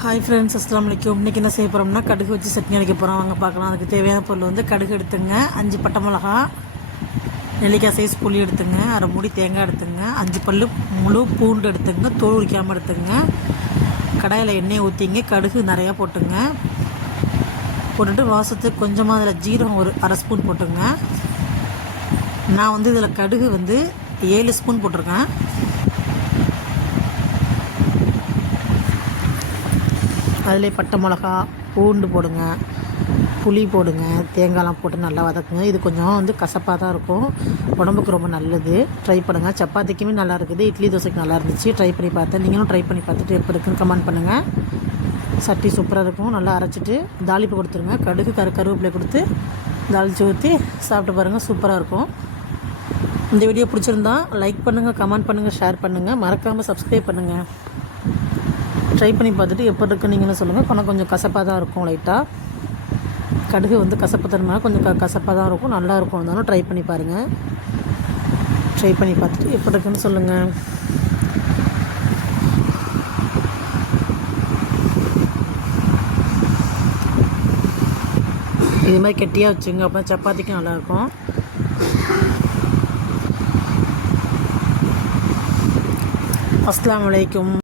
Hi friends, அஸ்ஸலாமு அலைக்கும். இன்றைக்கி என்ன செய்ய போகிறோம்னா கடுகு வச்சு சட்னி அரைக்க போகிறோம். வாங்க பார்க்கலாம். அதுக்கு தேவையான பொருள் வந்து கடுகு எடுத்துங்க, 5 பட்டை மிளகா, நெல்லிக்காய் சைஸ் புளி எடுத்துங்க, அரை மூடி தேங்காய் எடுத்துங்க, 5 பல் முழு பூண்டு எடுத்துங்க, தோல் உரிக்காமல் எடுத்துங்க. கடாயில் எண்ணெய் ஊற்றிங்க, கடுகு நிறையா போட்டுங்க. போட்டுட்டு வாசத்துக்கு கொஞ்சமாக அதில் ஜீரகம் ஒரு அரை ஸ்பூன் போட்டுங்க. நான் வந்து இதில் கடுகு வந்து 7 ஸ்பூன் போட்டிருக்கேன். அதிலே பட்டை மிளகா, பூண்டு போடுங்க, புளி போடுங்க, தேங்காய்லாம் போட்டு நல்லா வதக்குங்க. இது கொஞ்சம் வந்து கசப்பாக தான் இருக்கும், உடம்புக்கு ரொம்ப நல்லது. ட்ரை பண்ணுங்கள். சப்பாத்திக்குமே நல்லா இருக்குது, இட்லி தோசைக்கு நல்லா இருந்துச்சு. ட்ரை பண்ணி பார்த்தேன். நீங்களும் ட்ரை பண்ணி பார்த்துட்டு எப்போ இருக்குன்னு கமெண்ட் பண்ணுங்கள். சட்டி சூப்பராக இருக்கும். நல்லா அரைச்சிட்டு தாளிப்பு கொடுத்துருங்க. கடுகு கருவேப்பிலை கொடுத்து தாளித்து ஊற்றி சாப்பிட்டு பாருங்கள், சூப்பராக இருக்கும். இந்த வீடியோ பிடிச்சிருந்தா லைக் பண்ணுங்கள், கமெண்ட் பண்ணுங்கள், ஷேர் பண்ணுங்கள். மறக்காமல் சப்ஸ்கிரைப் பண்ணுங்கள். ட்ரை பண்ணி பார்த்துட்டு எப்போ இருக்குன்னு நீங்களும் சொல்லுங்கள். கொஞ்சம் கசப்பாக தான் இருக்கும். லைட்டாக கடுகு வந்து கசப்பு தன்மை கொஞ்சம் கசப்பாக தான் இருக்கும், நல்லாயிருக்கும். இருந்தாலும் ட்ரை பண்ணி பாருங்கள். ட்ரை பண்ணி பார்த்துட்டு எப்போ இருக்குன்னு சொல்லுங்கள். இது மாதிரி கெட்டியாக வச்சுங்க, அப்போ சப்பாத்திக்கும் நல்லாயிருக்கும். அஸ்ஸலாமு அலைக்கும்.